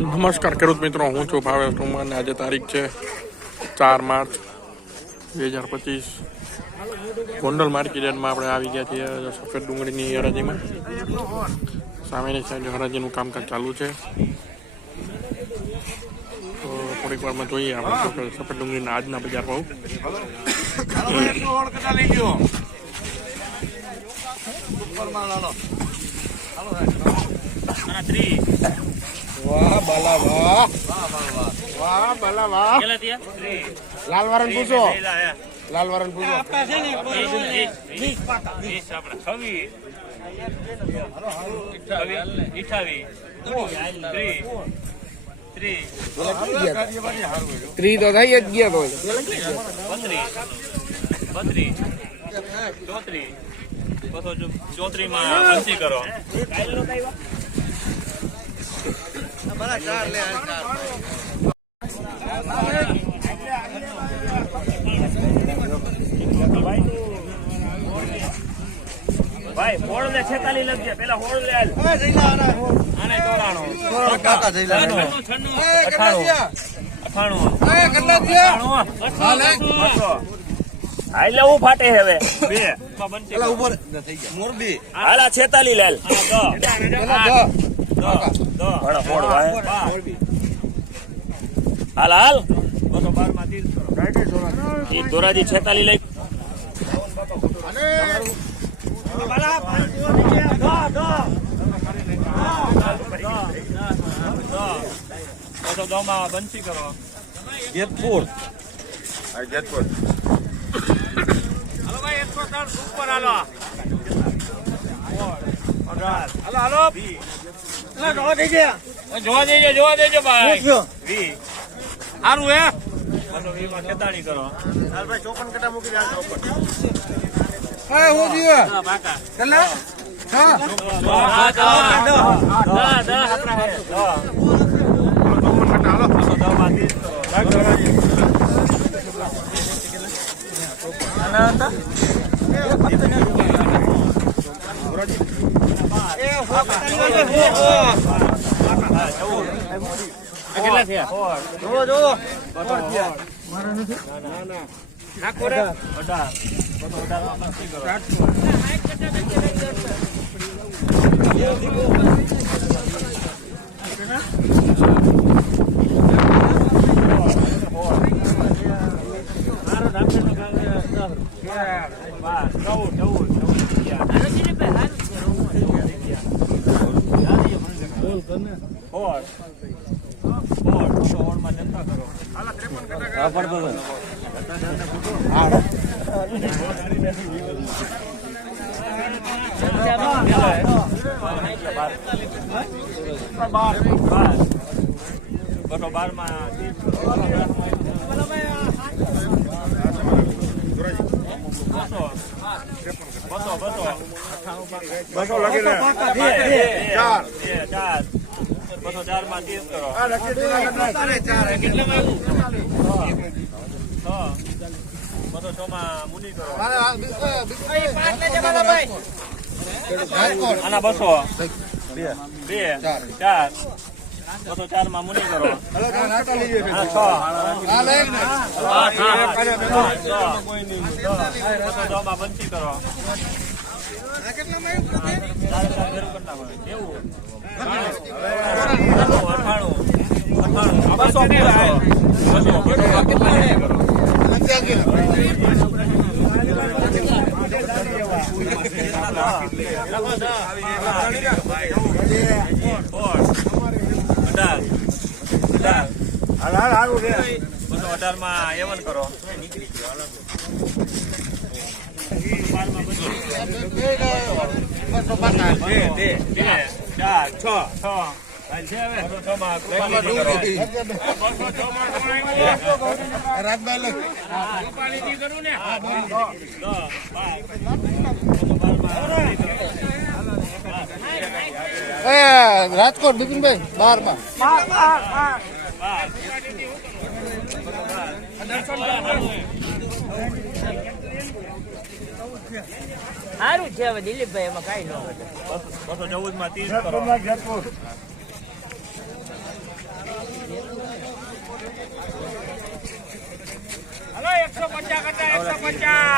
નમસ્કાર ખેડૂત મિત્રો, હું છું ભાવેશ ઠુમર અને આજે તારીખ છે 4 માર્ચ 2025. ગોંડલ માર્કેટ યાર્ડમાં આપણે આવી ગયા છીએ સફેદ ડુંગળીની હરાજીમાં. સામેની સાઈડ હરાજીનું કામકાજ ચાલુ છે. તો થોડીક વારમાં જોઈએ આપણે સફેદ ડુંગળીના આજના બજાર ભાવ. વાહ બાલા વાહ, વાહ બાલા વાહ. લાલ વારન પૂછો, લાલ વારન પૂછો. ત્રી તો થઈ જ ગયા તો 34 માં પંચી કરો. ભાઈ હોળ ને 46 લખજે, પેલા હોળ લે આને 98 હું ફાટે હવે બે ઉપર મોરબી હાલા 46 લાલ હાલ હાલ 212 માં 30 દોરાજી 46 લઈ બંસી કરો. જેતપુર જેતપુર હાલો ભાઈ 103 ઉપર હાલો હાલો જોવા દેજો ભાઈ સારું હે 20 માં 46 કરો. હાલ ભાઈ 54 કટા મૂકી દે. 54 હું દીવા બાકા કલા હા આપણા હે 54 કટા હાલો 10 માં 30 કેટલા થયા? જો મારા નથી નાખો રે 12 માં બસો લખી લે 4 માં 30 કરો. કેટલા માં મુની કરો આના 200 2 4 204 માં મુની કરો. 6 માં બંસી કરો. અઢાર માં 51 કરો. 4 રાજકોટ બિપિનભાઈ 12 માં સારું છે હવે દિલીપભાઈ, એમાં કઈ ન 214 માં 30 કરો. 150 કટા 150